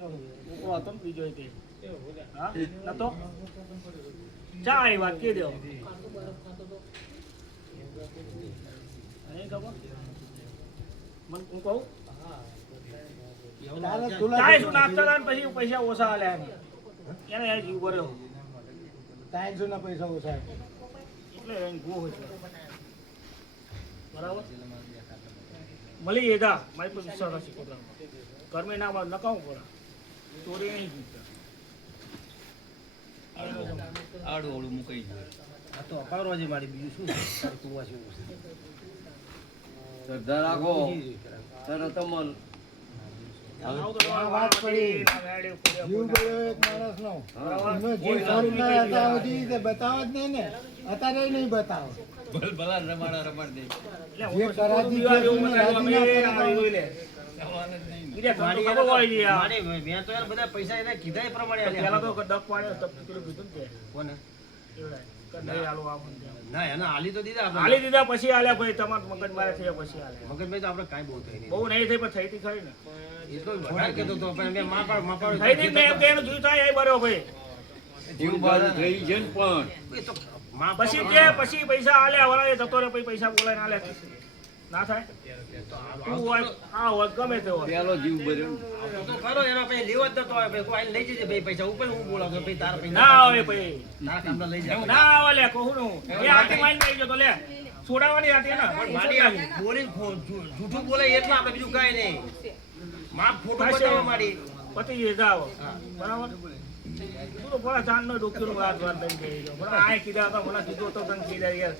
છોકરો હતો ને બીજો તે હા નતો ચા એ વાત કહી દેવો ખબર મને હું કહું ચાય શું નાખતા પછી પૈસા ઓછા આલ્યા એને યાર જીવ કર્યો ત્રણસો ના પૈસા ઓછા એટલે ગો હોય બરાબર મળી એદા મારી પર વિશ્વાસ રાખી છોકરા ઘરમે ના નકાવું પડે ચોરી નહીં જીતતા આડું ઓળું મૂકાઈ જાય આ તો અપારો છે મારી બીજું શું તું વાંચ્યું શ્રદ્ધા રાખો તરત અમલ વાત પડી જીવ ગયો એક માણસનો જીવ સ્વરૂપ ના હતા બધી રીતે બતાવો જ નહીં ને અત્યારે નહીં બતાવો ભલા રમાડા રમાડ દે જે કરાતી કે એને રાજી ના મેં તો યાર બધા પૈસા એને કીધા એ પ્રમાણે પેલા તો ડક પાડ્યો તપ પેલું કીધું ને કોને ના એના હાલી તો દીધા આપણે હાલી દીધા પછી આલ્યા ભાઈ તમાર મગજ મારે થયા પછી આલ્યા મગજભાઈ તો આપણે કાંઈ બહુ થઈ નહીં બહુ નહીં થઈ પણ થઈ હતી ખરી ને એટલો વધારે કીધો તો પણ મેં માપાડ થઈ નહીં મેં એમ કે એનું જીવ થાય એ બરો ભાઈ જીવ બાજુ થઈ છે ને પણ એ તો પછી કે પછી પૈસા આલ્યા વળાય જતો રે પછી પૈસા બોલાય ના લે ના થાય તું હોય આ હોય ગમે તે હોય પેલો જીવ ભર્યો તો કરો એનો પછી લેવો જ નતો આવે કોઈ આઈને લઈ જજે ભાઈ પૈસા ઉપર હું બોલાવતો ભાઈ તારા પૈસા ના આવે ભાઈ તારા કામના લઈ જા ના આવે લે કહું નું એ આટી મારી લઈ જતો લે છોડાવવાની આટી ને મારી બોલી જૂઠું બોલે એટલે આપણે બીજું કાંઈ નહીં માપ ફોટો બતાવવા માંડી પતિ જાવ બરાબર તું તો બડા ચાંદ નો ડોક્ટર વાત વાત દઈ ગયો બરાબર આ કીધા તો મને કીધું તો તને કીધા યાર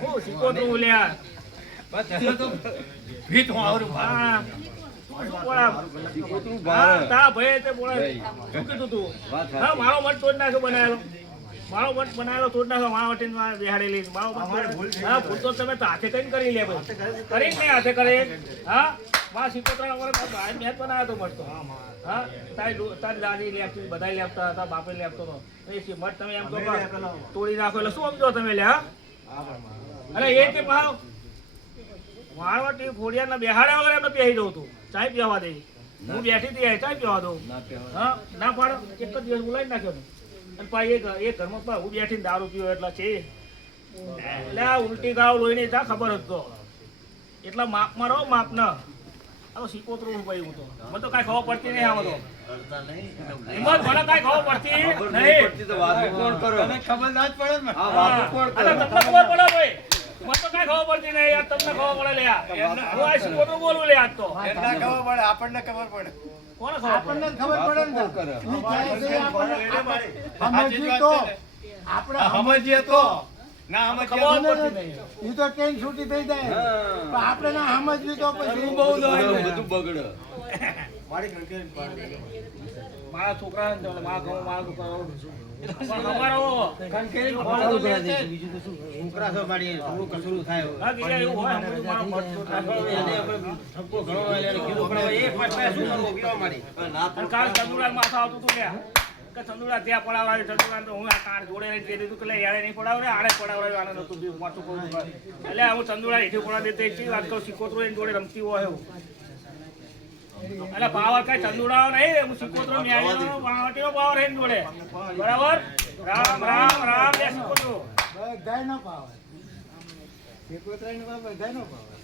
હું શીખો તો લ્યા બસ તો ભીત હું આવરું હા શીખોતરું ભારે તા ભાઈ તે બોલા શું કીધું તું હા મારો મઠ તોડ નાખ્યો બનાવેલો મારો મઠ બનાવેલો તોડ નાખ્યો મારા વટીને બેહાડેલી મારો મઠ હા ભૂલ તો તમે તો હાથે કઈ કરી લે ભાઈ કરી ને હાથે કરે હા માં સિકોતરા વર્ષ મેં બનાવ્યો તો મઠ તો હા તારી દાદી લેપતી બધા લેપતા હતા બાપે લેપતો હતો એ મઠ તમે એમ તો તોડી નાખો એટલે શું સમજો તમે લે હા અરે એ તે ભાવ મારવા ટી ખોડિયા ના બેહાડ્યા વગર એમને પહેરી દઉં તું ચાય પીવા દે હું બેઠી હતી ચાય પીવા દઉં હા ના પાડો એક જ દિવસ બોલાવી નાખ્યો અને પાછી એ ઘરમાં હું બેઠીને દારૂ પીવો એટલા છે એટલે આ ઉલટી ગાવ લોહીને તા ખબર હતો એટલા માપ મારો માપ ના આ શીકોતરું ભાઈ હું તો મને તો કાંઈ ખબર પડતી નહીં આમાં તો હિંમત મને કાંઈ ખબર પડતી નહીં ખબર ના જ પડે ને તમને ખબર પડે ભાઈ મને તો કાંઈ ખબર પડતી નહીં યાર તમને ખબર પડે લે હું આ શીકોતરું બોલું લે આજ તો એમને ખબર પડે આપણને ખબર પડે કોને ખબર આપણને ખબર પડે ને સમજીએ તો આપણે સમજીએ તો ના સમજીએ ઈ તો ટ્રેન છૂટી થઈ જાય પણ આપણે ના સમજવી તો પછી બહુ બધું બગડે મારા છોકરા મારા ઘઉં મારા છોકરા અમારો છોકરા છો મારી થોડું કસરું થાય હા કે એવું હોય અમારું મારો મત એને આપણે ઠપકો ઘણો વાલે કીધું પણ એક પાછા શું કરવું પીવા મારી અને કાલ ચંદુડા માથા આવતું હતું કે ચંદુડા ત્યાં પડાવવા ચંદુડા તો હું આ કાર જોડે રહીને કહી દીધું કે લે યાર નહીં પડાવ રે આડે પડાવ રે આને નતું બી મોટું કહું એટલે હું ચંદુડા હેઠે પડા દેતો એક વાત કહું સિકોતરો એની જોડે રમતી હોય એવું એટલે પાવર કઈ ચંદુડાઓ નહીં હું સિકોતરો ન્યાયનો વાવટીનો પાવર એની જોડે બરાબર રામ રામ રામ લે સિકોતરો બધાય નો પાવર સિકોતરાનો પાવર બધાય નો પાવર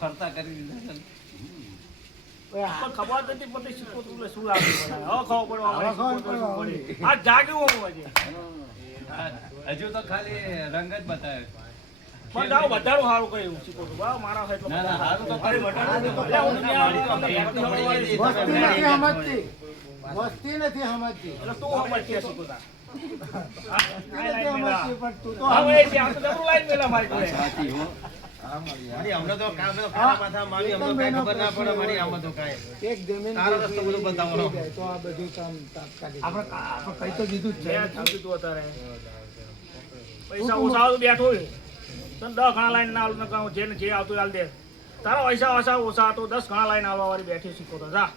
ફરતા કરી દીધા પણ ખબર નથી પડતી સિકોતરું એટલે શું લાગે હવે ખબર પડવા આ જાગ્યું હું હજી હજુ તો ખાલી રંગ જ બતાવે પણ જાઓ વધારું સારું કર્યું સિકોતરું બરાબર મારા સાહેબ ના ના હારું તો ખાલી વસ્તી નથી સમજતી એટલે તું સમજતી સિકોતરા સાચી હો મારી હમણાં તો કામ તો ખાવા માથા મારી હમણાં કઈ ખબર ના પડે મારી આમાં તો કાંઈ એક જમીન તારો રસ્તો બધું બતાવવાનો તો આ બધું કામ તાત્કાલિક આપણે કઈ તો દીધું જ પૈસા ઓછા બેઠો હોય તને 10 ઘણા લાઈન ના આલું જેને જે આવતું હાલ દે તારા પૈસા ઓછા તો 10 ઘણા લાઈન આવવા વાળી બેઠી શીખો તો જા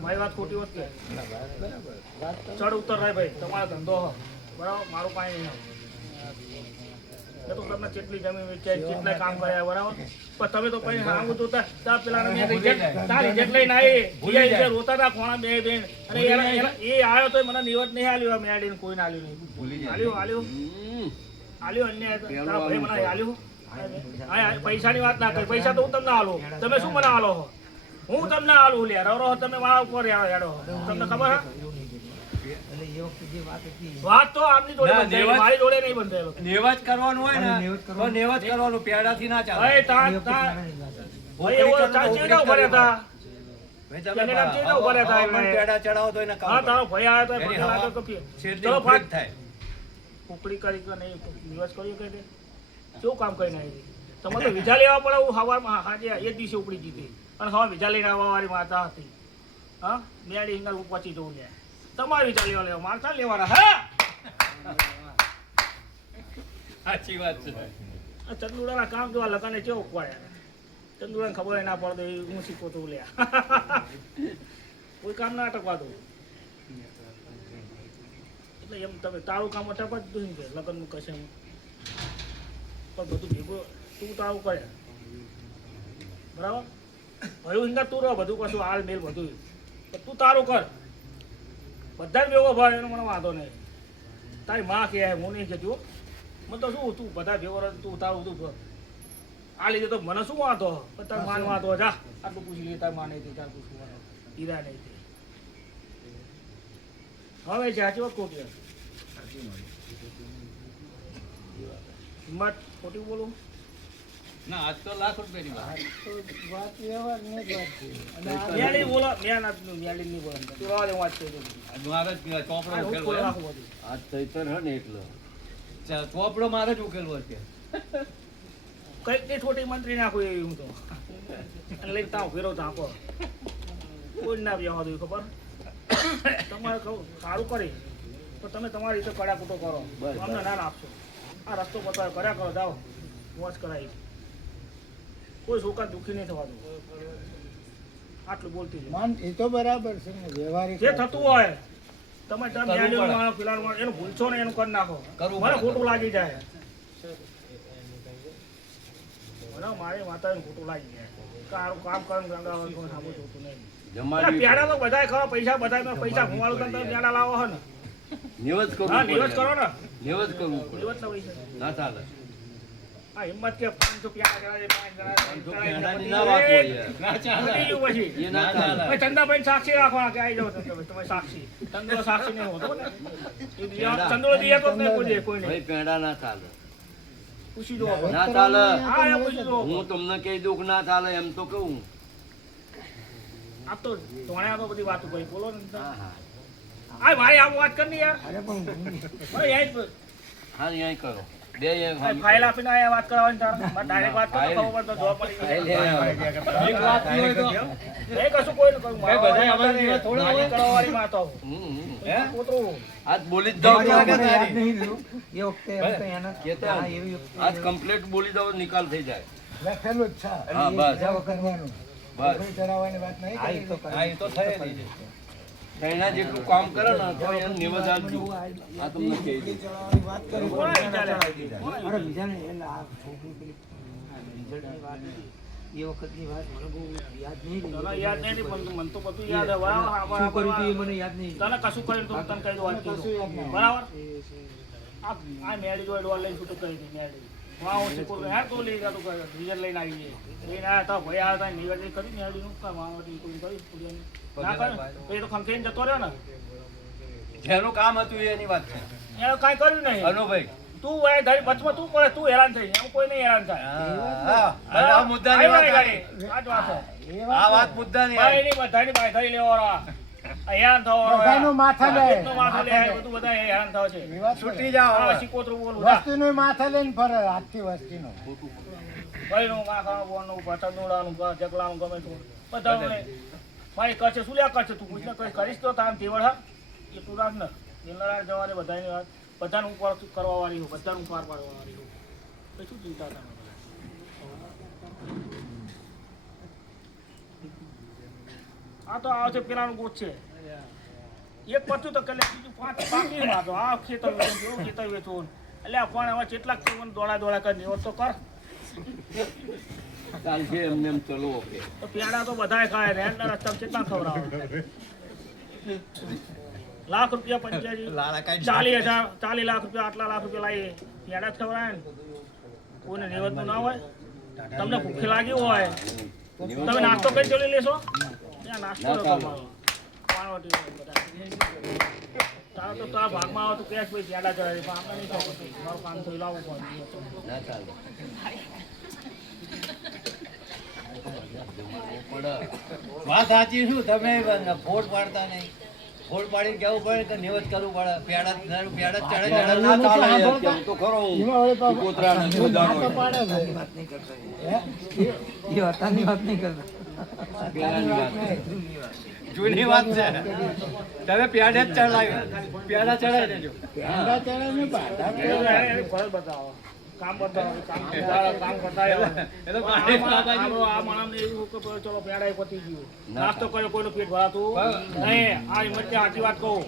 મારી વાત ખોટી હોત કે ચડ ઉતર રહે ભાઈ તમારો ધંધો બરાબર મારું કાંઈ નહીં મેં તો તમને કેટલી જમીન વેચાઈ કેટલા કામ કર્યા બરાબર પણ તમે તો પછી આવું તો તા પેલા રિઝલ્ટ લઈને આવી એ રોતા હતા કોણા બે બેન અને એ આવ્યો તો મને નિવત નહીં આલ્યો મેડીને કોઈને આલ્યું નહીં આલ્યો અન્ય તારા ભાઈ મને આલ્યું પૈસાની વાત ના કરી પૈસા તો હું તમને આલું તમે શું મને આલો છો હું તમને આલું લે રહો તમે મારા ઉપર યાડો તમને ખબર હે વાત તો આપની જોડે બંધાયેલી, મારી જોડે નહીં બંધાયેલો. નેવજ કરવાનું હોય ને તો નેવજ કરવાનું, પેડાથી ના ચાલે. ભાઈ એવો ચેડા ઉભા રહ્યા હતા. કેનેડા ચેડા ઉભા રહ્યા હતા એમને. પેડા ચડાવો તો એને હા, તારો ભાઈ આવ્યો તો પગે લાગ્યો તો ચલો ફાટ થાય. કુકડી કરી કે નહીં દિવસ કર્યો કે કેવું કામ કરીને આવી તમારે તો વિઝા લેવા પડે. હું સવારમાં હાજે એક દિવસે ઉપડી જીતી અને હવે વિઝા લઈને આવવા વાળી માતા હતી. હા, મેળી હિંગલ હું પહોંચી જવું લે તમારે વિઝા લેવા મારતા લેવાના. હા, સાચી વાત છે. આ ચંદુડાના કામ જોવા લગાને કેવું પડે. ચંદુડાને ખબર ના પડે હું શીખો તું લે કોઈ કામ ના અટકવા દો. એટલે એમ તમે તારું કામ અટકવા જ દઉં કે લગ્નનું કશે પણ બધું ભેગું તું તારું કરે બરાબર. ભયું હિંગા તું રહો બધું કશું હાલ મેલ બધું તું તારું કર. બધા જ ભેગો ભાઈ એનો મને વાંધો નહીં. તારી માં કે હું નહીં કહેતું મને તો શું તું બધા ભેગો રહે તું તારું તું આ લીધે તો મને શું વાંધો પણ તાર માન વાંધો જા આટલું પૂછી લે તાર માને તાર પૂછવું હીરા નહીં હવે છે સાચી વાત ખોટી હિંમત ખોટી બોલું ના, આજ તો લાખ રૂપિયાની વાત. મેલી બોલો મેં મેલી નહીં બોલો તું રાહ દે વાત કરી મારે જ ચોપડો ઉકેલવો એમ? આજ ચૈતર હે ને એટલે ચોપડો મારે જ ઉકેલવો છે. કઈ તે છોટી મંત્રી નાખું એવી હું તો અને લઈને તાવ ફેરો તાપો કોઈ ના વ્યવહાર દઉં ખબર તમારે કહું સારું કરી તો તમે તમારી રીતે કડાકૂટો કરો અમને ના આપશો. આ રસ્તો પતાવે કર્યા કરો જાઓ મોજ કરાવી કોઈ છોકરા દુઃખી નહીં થવા દો. આટલું બોલતી માન એ તો બરાબર છે ને વ્યવહારિક જે થતું હોય તમે માણો પેલા એનું ભૂલશો ને એનું કરી નાખો. મને ખોટું લાગી જાય મારી માતા ખોટું લાગી જાય સારું કામ કરે ગંગા સામું જોતું નહીં. પેડા તો બધા ખરો પૈસા બધા પૈસા ઘુમાડું તમે પેડા લાવો હો ને નિવજ કરવું હા નિવજ પડે. કરો ને નિવજ કરવું પડે. નિવજ તો પૈસા ના ચાલે. હા હિંમત કે 500 પેડા કરાવે 5 પેડાની ના વાત હોય યાર. ના ચાલે. પછી એ ના ચાલે. ભાઈ ચંદાભાઈ સાક્ષી રાખવાના કે આવી જાવ તમે સાક્ષી ચંદો સાક્ષી નહીં હોતો ને ચંદો દિયા તો નહીં કોઈ કોઈ ભાઈ નહીં પેડા ના ચાલે. પૂછી જો ના ચાલે. હા એ પૂછી જો હું તમને કહી દઉં કે ના ચાલે એમ તો કહું. આપ તો ધોણ્યા તો બધી વાતો કરી બોલો ને હા હા આ ભાઈ આમ વાત કરી યાર અરે પણ ભાઈ યાર હા અહીંયા કરો બે અહીંયા ફાઇલ આપીને આયા વાત કરવાની તાર ડાયરેક્ટ વાત કરો ખબર તો જોબ પડી એક વાત નહીં હોય તો એ કશું કોઈ ન કહું ભાઈ બધાય અમારી જેવા થોડા હોય. કરવાની માતો હે? કોતરો આજ બોલી જ દઉં યાદ તો નહીં રહ્યું એ વખતે એમ તો એના કહેતો હા, એવી વખતે આજ કમ્પ્લીટ બોલી દઉં નિકાલ થઈ જાય. લખેલું જ છે હા, બસ. જાવ કરવાનું બસ. કોઈ ચડાવવાની વાત નહીં હા, એ તો હા, એ તો થયેલી છે. એના જેટલું કામ કરે ને તો એને નિવજ આપજો. આ તમને કહી દઉં. ચડાવવાની વાત કરી કોણ વિચારે? અરે બીજાને એટલે આ છોકરી પેલી રિઝલ્ટની વાત એ વખતની વાત મને બહુ યાદ નહીં રહી. તને યાદ નહીં પણ મને તો બધું યાદ આવે શું કર્યું હતું એ મને યાદ નહીં. તને કશું કર્યું તો તને કહી દો વાત કશું યાદ કીધું નહીં. બરાબર આ મેળી જોડે ડોલ લઈને છૂટું કરી દે મેળી વાહ હું શીખું હે તો લઈ જા તું રિઝલ્ટ લઈને આવી જાય લઈને આવ્યા તો ભાઈ આવ્યા હતા નિવેદન કરી મેળીનું કામ વાવટી કોઈ કર્યું પૂરીનું ના કર્યું તો એ તો ખંખેરીને જતો રહ્યો ને જેનું કામ હતું એની વાત છે. એને કાંઈ કર્યું નહીં અનુભાઈ. તું એ ધરી વચમાં તું પડે તું હેરાન થઈ એમ કોઈ નહીં હેરાન થાય હા, અને આ મુદ્દાની વાત ગાડી આવી. આ જ વાત છે આ વાત મુદ્દાની ભાઈ આવી. ની બધાની ભાઈ ધરી લેવાનો હેરાન થવાનો બધાનું માથા લે. કેટલું માથું લે બધું બધા હેરાન થાય છે એ વાત છૂટી જાઓ આ હવે. શીકોતરું બોલું જા. વસ્તીનું માથા લઈને ફરે આજથી વસ્તીનું ભાઈનું માખાનું બોલનું પતંગોડાનું જગલાનું ગમે તે બધાનું લે. ભાઈ કરશે શું લ્યા કરશે તું પૂછને કઈ કરીશ તો તામ તેવડ હા એટલું રાખ ને નિર્ણય જવાની બધાની વાત બધાનું ઉપર કરવા વાળી હું બધાનું પાર પાડવા વાળી હું તો શું ચિંતા તમે આ તો આવે છે પેલાનું ગોત છે એક પત્યું તો કલે બીજું પાંચ બાકી વાતો આ ખેતર વેચો ખેતર વેચો એટલે પણ હવે કેટલાક તો મને દોડા કરી એવો તો કર. ચાલશે એમને એમ ચલો ઓકે. તો પેડા તો બધાય ખાય ને એના રસ્તા કેટલા ખવડાવે? લાખ રૂપિયા પંચાયતી 40 લાખ રૂપિયા આટલા લાખ રૂપિયા લાવીએ પેડા જ ખવડાવે ને. કોઈને નિવેદનું ના હોય. તમને ભૂખ લાગી હોય તમે નાસ્તો કઈ ચલી લેશો? ત્યાં નાસ્તો ના નતો ચાલે. અમારો. પાણવટી હોય બધા. તારો તો તારા ભાગમાં આવે તો કેશ ભાઈ પેડા ચડાવી પણ આપણે નહીં ખાવ પછી. મારું કામ થયું લાવવું પડે. ના ચાલે. વાત સાચી શું તમે ફોડ પાડતા નહીં. ફોડ પાડીને કેવું પડે કે નિવેદ કરવું પડે. પેડા ચડે ના ચાલે અત્યારે તો ખરો હું. એમાં વળી પાછું કોતરાને ના બધાનો તો પાડે છે. હે? પેલાની વાત. જૂની વાત છે. તમે પેડા જ ચડાવી પેડા ચડાવી દેજો. પેંડા ચડે ને બાધા એ તો એની ફરજ બતાવો. કામ બતાવો. કામ બતાવ્યો. એ તો પાડે આ માણસને એવું કે ચલો પેડા પતી ગયું. નાસ્તો કર્યો કોઈનું પેટ ભરાતું નહીં. આ હિંમત સાચી વાત કહું.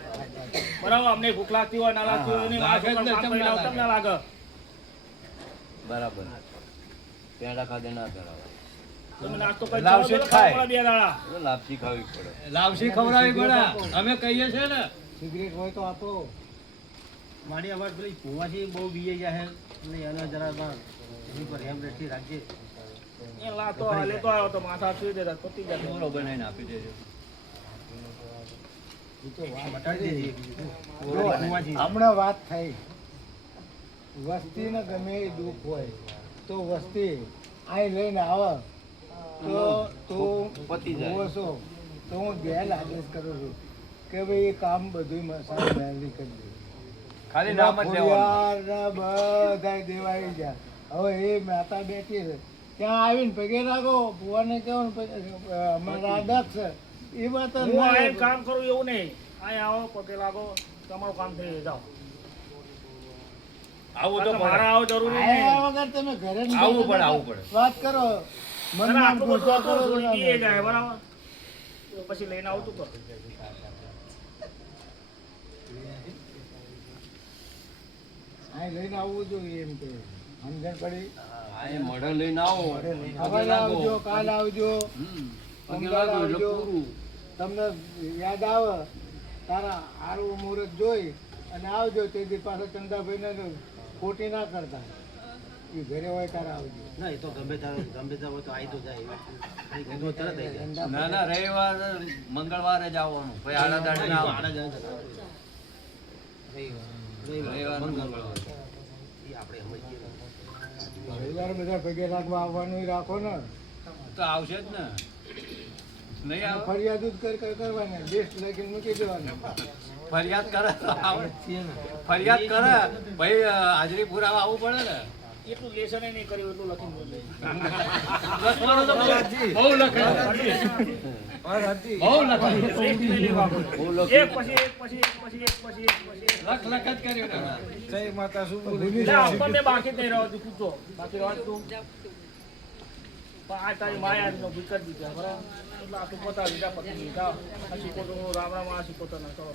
બરાબર અમને ભૂખ લાગતી હોય ના લાગતી હોય નહીં. આ છોકરાને કામ કરીને આવતા જ ના લાગે. બરાબર. પેડા ખાધે ના કરાવે. તમે નાસ્તો કરી લાવશે ચાલો, ખાય. ખાવા પડે બે દાડા. એટલે લાપસી ખાવી પડે. લાવશી ખવડાવી પડે. અમે કહીએ છીએ ને. સિગરેટ હોય તો આપો. મારી અવાજ પેલી ભૂવાથી બહુ બીએ ગયા છે એટલે એને જરા બાર એની પર હેમ રેઠી રાખજે. એ લાતો લેતો આવ્યો તો માથા સુઈ દેતા પતી જતો. બોલો બનાવીને આપી દેજો. મટાડી દેજે જો, ભૂવાથી. હમણાં વાત થઈ વસ્તીને ગમે એ દુઃખ હોય તો વસ્તી અહીં લઈને આવે તો પતી જાય. ઉભો છો તો હું ગેલ આદેશ કરું છું કે ભાઈ એ કામ બધું સારી મહેરબાની કરી દે. ખાલી નામ જ લેવાનું. બધા દેવાઈ ગયા. હવે એ માતા બેઠી છે ત્યાં આવીને પગે લાગો ભુવાને કહેવાનું અમારા અદક્ષ એ વાત જ હું ના અહીં કામ કરું એવું નહીં. અહીં આવો પગે લાગો તમારું કામ થઈ જાય, જાઓ. આવું તો મારા આવો જરૂરી નહીં. આયા વગર તમે ઘરે જ આવવું પડે, આવવું પડે. વાત કરો અને મનમાં આટલું બધું ગુસ્સો હતું, કરો થોડી પીએ જાય બરાબર તો પછી લઈને આવતું કર. અહીં લઈને આવવું જોઈએ એમ કે સમજણ પડી. આ એ મઢે લઈને આવો. હવે આવજો કાલ આવજો હમ. પગે પગે લાગો એટલે લાગજો. પૂરું. તમને યાદ આવે તારા સારું મુહૂર્ત જોઈ અને આવજો તેથી પાછા ચંદાભાઈને ખોટી ના કરતા એ ઘરે હોય તારે આવજો. ના એ તો ગમે ત્યારે હોય તો આવી તો જાય ખાલી કીધું તરત આવી જાય. ના ના રવિવાર મંગળવારે જ આવવાનું. પછી આડા દાડે ના આવવાનું. આડા જાય રવિવાર મંગળવાર. એ આપણે સમજીએ ને. રવિવારે બધા ભેગે રાખવા આવવાનું ય રાખો ને. તો આવશે જ ને. નહીં આવે. ફરિયાદ જ કરવાની લિસ્ટ લખીને મૂકી દેવાનું. ફરિયાદ કરે તો આવે. ફરિયાદ કરે ભાઈ હાજરી પુરાવા આવવું પડે ને. એટલું લેશન નહીં કર્યું એટલું લખીને મોકલે. લખવાનું તો બહુ લખે. બહુ લખે. List લઈ લેવા પડે. બહુ લખ્યું. એક પછી એક પછી એક પછી એક પછી એક પછી એક. લખ લખ જ કર્યું ને. એટલે આમાં મેં બાકી જ નહીં રહેવા દીધું, પૂછો. બાકી રહેવા દીધું. પણ આ તારી માયાનો વિકટ દીધા બરાબર એટલે આટલું પોતા લીધા પતી લીધા આ શીખો તો રામ રામ આ શીખો તો ના કરો.